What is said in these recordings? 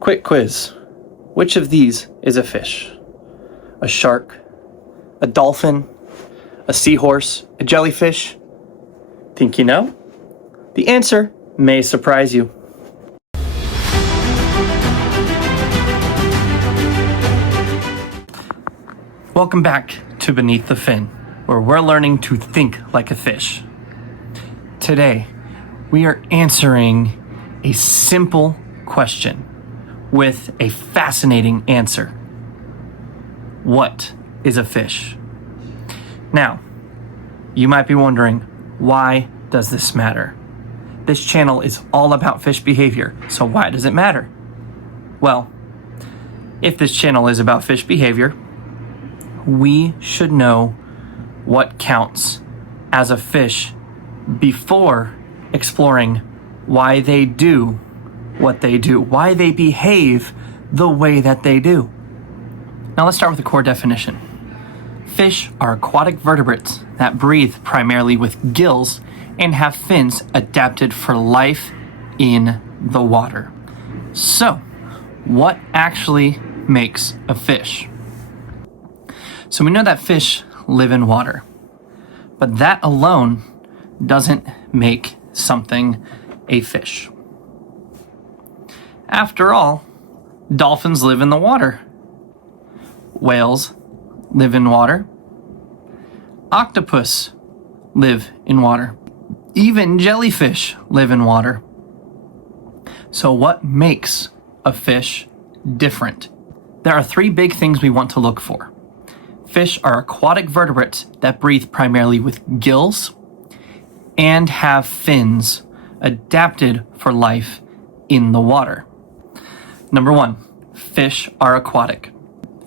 Quick quiz. Which of these is a fish? A shark? A dolphin? A seahorse? A jellyfish? Think you know? The answer may surprise you. Welcome back to Beneath the Fin, where we're learning to think like a fish. Today, we are answering a simple question with a fascinating answer. What is a fish? Now, you might be wondering, why does this matter? This channel is all about fish behavior, so why does it matter? Well, if this channel is about fish behavior, we should know what counts as a fish before exploring why they do what they do, why they behave the way that they do. Now let's start with the core definition. Fish are aquatic vertebrates that breathe primarily with gills and have fins adapted for life in the water. So, what actually makes a fish? So we know that fish live in water, but that alone doesn't make something a fish. After all, dolphins live in the water. Whales live in water. Octopus live in water. Even jellyfish live in water. So what makes a fish different? There are three big things we want to look for. Fish are aquatic vertebrates that breathe primarily with gills and have fins adapted for life in the water. Number one, fish are aquatic.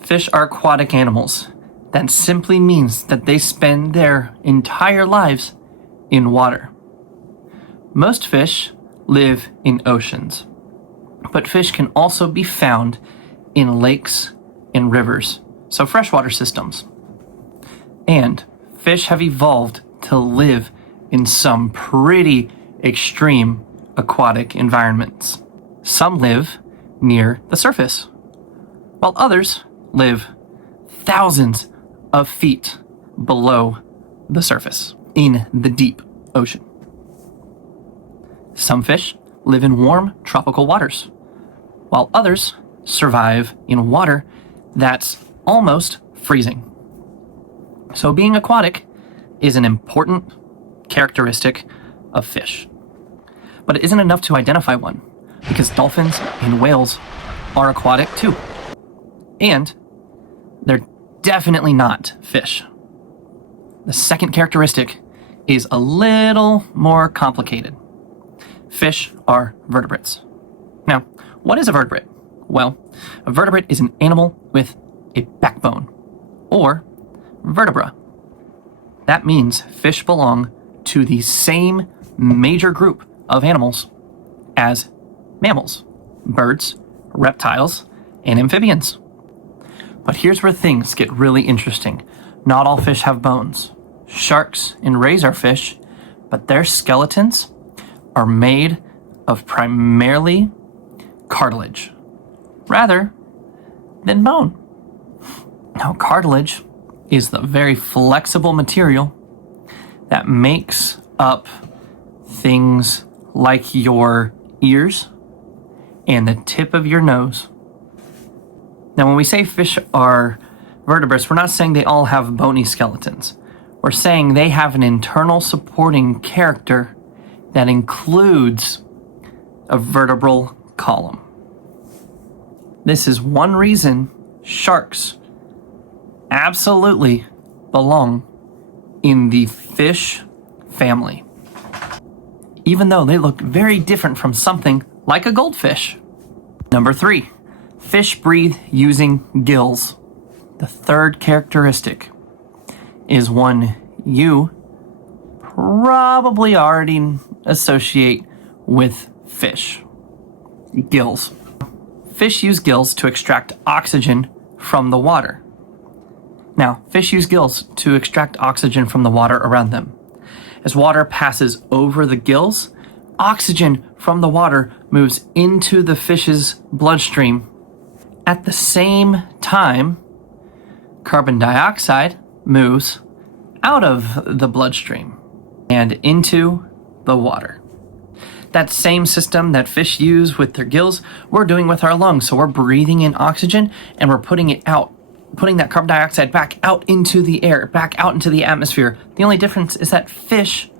Fish are aquatic animals. That simply means that they spend their entire lives in water. Most fish live in oceans, but fish can also be found in lakes and rivers, so freshwater systems. And fish have evolved to live in some pretty extreme aquatic environments. Some live near the surface, while others live thousands of feet below the surface in the deep ocean. Some fish live in warm tropical waters, while others survive in water that's almost freezing. So being aquatic is an important characteristic of fish. But it isn't enough to identify one, because dolphins and whales are aquatic too. And they're definitely not fish. The second characteristic is a little more complicated. Fish are vertebrates. Now, what is a vertebrate? Well, a vertebrate is an animal with a backbone, or vertebra. That means fish belong to the same major group of animals as mammals, birds, reptiles, and amphibians. But here's where things get really interesting. Not all fish have bones. Sharks and rays are fish, but their skeletons are made of primarily cartilage, rather than bone. Now, cartilage is the very flexible material that makes up things like your ears and the tip of your nose. Now, when we say fish are vertebrates, we're not saying they all have bony skeletons. We're saying they have an internal supporting character that includes a vertebral column. This is one reason sharks absolutely belong in the fish family, even though they look very different from something like a goldfish. Number three, fish breathe using gills. The third characteristic is one you probably already associate with fish. Gills. Fish use gills to extract oxygen from the water. Now, fish use gills to extract oxygen from the water around them. As water passes over the gills, oxygen from the water moves into the fish's bloodstream. At the same time, carbon dioxide moves out of the bloodstream and into the water. That same system that fish use with their gills, we're doing with our lungs. So we're breathing in oxygen and we're putting it out, putting that carbon dioxide back out into the air, back out into the atmosphere. The only difference is that fish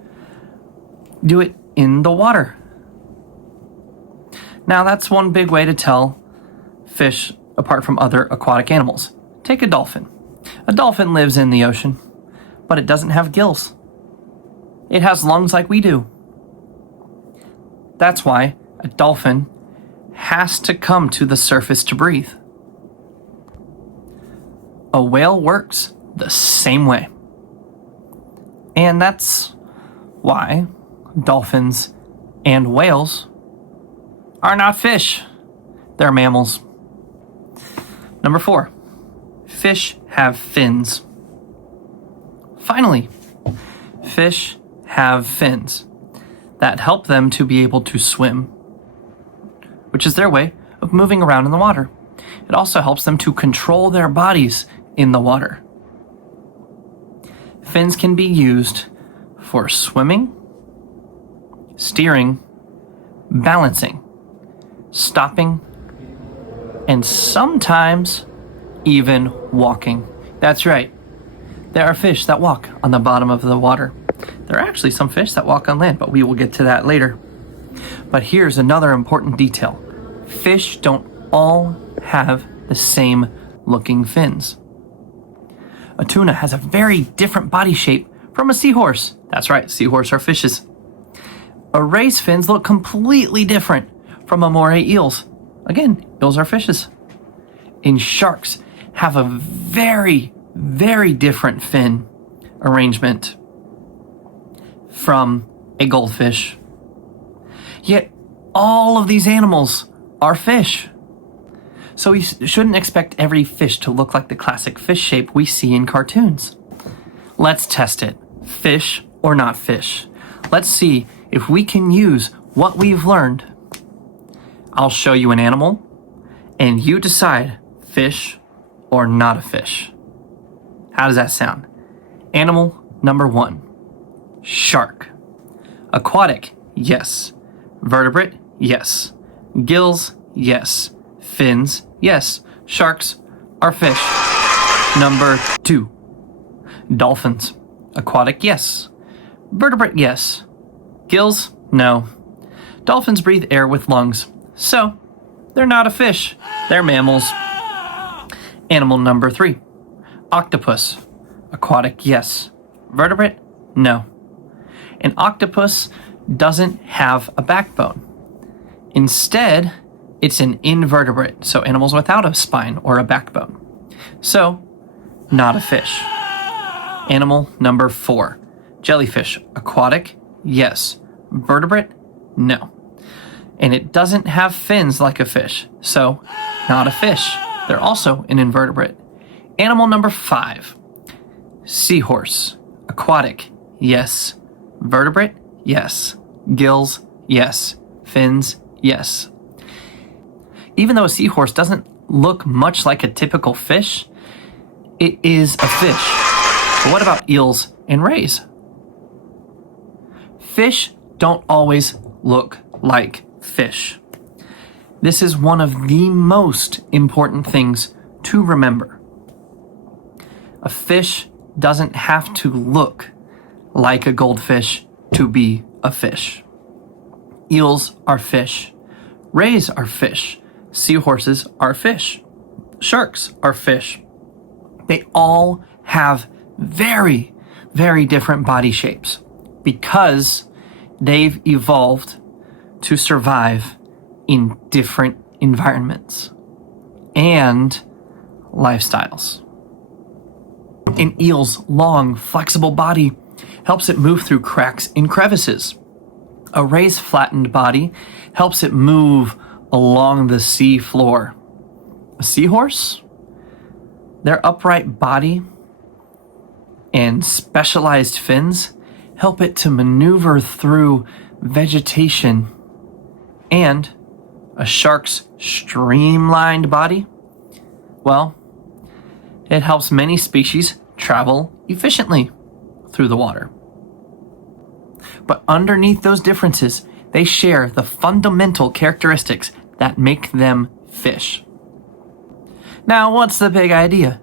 do it in the water. Now that's one big way to tell fish apart from other aquatic animals. Take a dolphin. A dolphin lives in the ocean, but it doesn't have gills. It has lungs like we do. That's why a dolphin has to come to the surface to breathe. A whale works the same way. And that's why dolphins and whales are not fish. They're mammals. Number 4, fish have fins. Finally, fish have fins that help them to be able to swim, which is their way of moving around in the water. It also helps them to control their bodies in the water. Fins can be used for swimming, steering, balancing, stopping, and sometimes even walking. That's right. There are fish that walk on the bottom of the water. There are actually some fish that walk on land, but we will get to that later. But here's another important detail. Fish don't all have the same looking fins. A tuna has a very different body shape from a seahorse. That's right, seahorse are fishes. A ray's fins look completely different from a moray eel's. Again, eels are fishes. And sharks have a very, very different fin arrangement from a goldfish. Yet all of these animals are fish. So we shouldn't expect every fish to look like the classic fish shape we see in cartoons. Let's test it. Fish or not fish. Let's see if we can use what we've learned. I'll show you an animal, and you decide fish or not a fish. How does that sound? Animal number 1, shark. Aquatic, yes. Vertebrate, yes. Gills, yes. Fins, yes. Sharks are fish. Number 2, dolphins. Aquatic, yes. Vertebrate, yes. Gills, no. Dolphins breathe air with lungs, so they're not a fish. They're mammals. Animal number 3, octopus. Aquatic, yes. Vertebrate, no. An octopus doesn't have a backbone. Instead, it's an invertebrate, so animals without a spine or a backbone. So, not a fish. Animal number 4, jellyfish. Aquatic, yes. Vertebrate, no. And it doesn't have fins like a fish, so not a fish. They're also an invertebrate. Animal number 5, seahorse. Aquatic, yes. Vertebrate, yes. Gills, yes. Fins, yes. Even though a seahorse doesn't look much like a typical fish, it is a fish. But what about eels and rays? Fish don't always look like fish. This is one of the most important things to remember. A fish doesn't have to look like a goldfish to be a fish. Eels are fish. Rays are fish. Seahorses are fish. Sharks are fish. They all have very, very different body shapes because they've evolved to survive in different environments and lifestyles. An eel's long, flexible body helps it move through cracks and crevices. A ray's flattened body helps it move along the sea floor. A seahorse, their upright body and specialized fins help it to maneuver through vegetation, and a shark's streamlined body, well, it helps many species travel efficiently through the water. But underneath those differences, they share the fundamental characteristics that make them fish. Now, what's the big idea?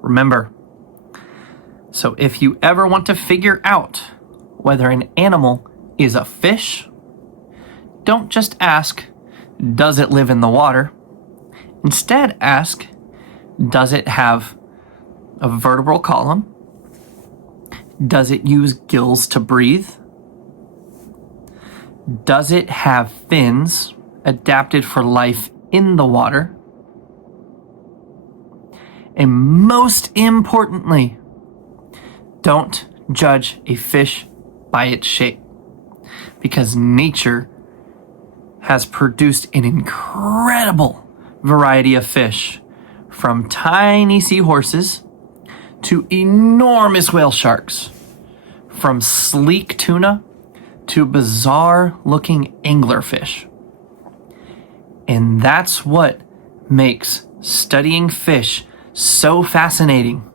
Remember, so if you ever want to figure out whether an animal is a fish, don't just ask, does it live in the water? Instead, ask, does it have a vertebral column? Does it use gills to breathe? Does it have fins adapted for life in the water? And most importantly, don't judge a fish by its shape, because nature has produced an incredible variety of fish, from tiny seahorses to enormous whale sharks, from sleek tuna to bizarre-looking anglerfish. And that's what makes studying fish so fascinating.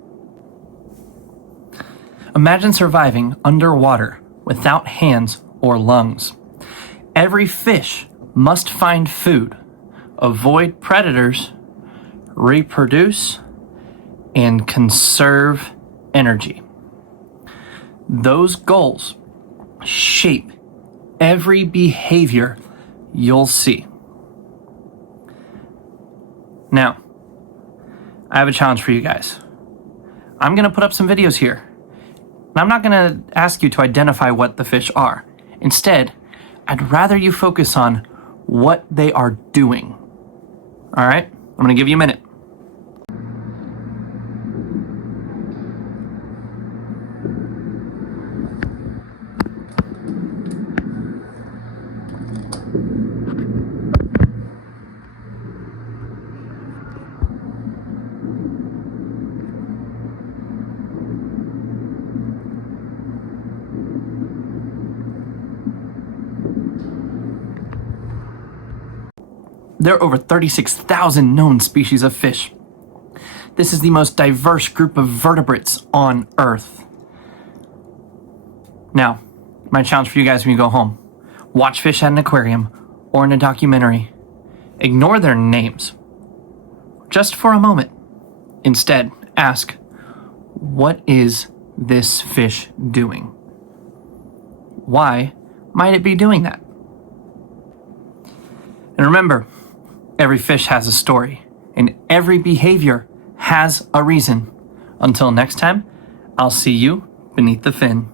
Imagine surviving underwater without hands or lungs. Every fish must find food, avoid predators, reproduce, and conserve energy. Those goals shape every behavior you'll see. Now, I have a challenge for you guys. I'm going to put up some videos here. And I'm not going to ask you to identify what the fish are. Instead, I'd rather you focus on what they are doing. All right? I'm going to give you a minute. There are over 36,000 known species of fish. This is the most diverse group of vertebrates on Earth. Now, my challenge for you guys when you go home: watch fish at an aquarium or in a documentary. Ignore their names, just for a moment. Instead, ask, what is this fish doing? Why might it be doing that? And remember, every fish has a story, and every behavior has a reason. Until next time, I'll see you beneath the fin.